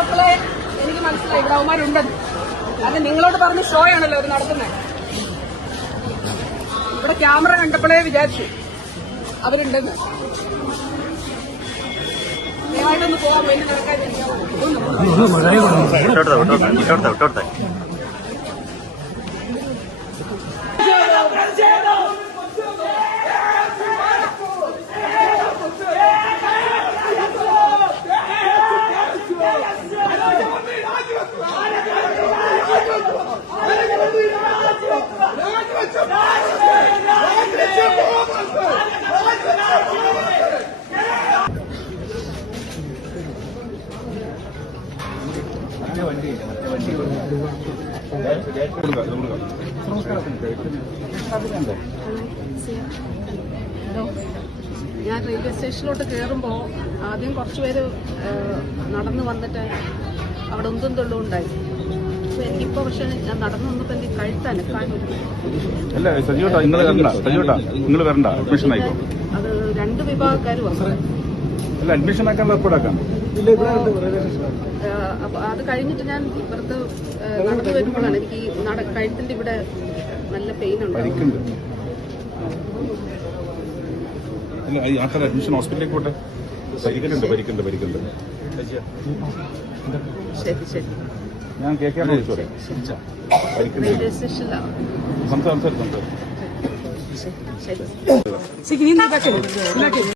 കണ്ടപ്പോഴേ എനിക്ക് മനസ്സിലായി ഇവിടെ അവന്മാരുണ്ടെന്ന്. അത് നിങ്ങളോട് പറഞ്ഞ് ഷോ ആണല്ലോ അവർ നടത്തുന്നത്. ഇവിടെ ക്യാമറ കണ്ടപ്പോഴേ വിചാരിച്ചു അവരുണ്ടെന്ന്. ദയവായിട്ടൊന്ന് പോകാൻ വേണ്ടി നടക്കാൻ ഞാൻ റെയിൽവേ സ്റ്റേഷനിലോട്ട് കയറുമ്പോൾ ആദ്യം കുറച്ചുപേര് നടന്നു വന്നിട്ട് അവിടെ ഒന്നും തൊള്ളും ഉണ്ടായി. എനിക്കിപ്പോ പക്ഷെ ഞാൻ നടന്നു വന്നപ്പോ എനിക്ക് കഴുത്താണ് അത് രണ്ട് വിഭാഗക്കാർ വന്നു. അഡ്മിഷൻ ആക്കാനുള്ള ഏർപ്പാടാക്കാം. അപ്പൊ അത് കഴിഞ്ഞിട്ട് ഞാൻ ഇപ്പുറത്ത് നടന്നു വരുമ്പോഴാണ് എനിക്ക് ഈ കഴുത്തിന്റെ ഇവിടെ നല്ല പെയിൻ ഉണ്ട്. അഡ്മിഷൻ ഹോസ്പിറ്റലിലേക്ക് പോട്ടെ. പരിക്കുണ്ട്. ശരി ശരി. ഞാൻ കേൾക്കാൻ റെയിൽവേ സ്റ്റേഷനിലാണ്. സംസാരിച്ചു. ശരി.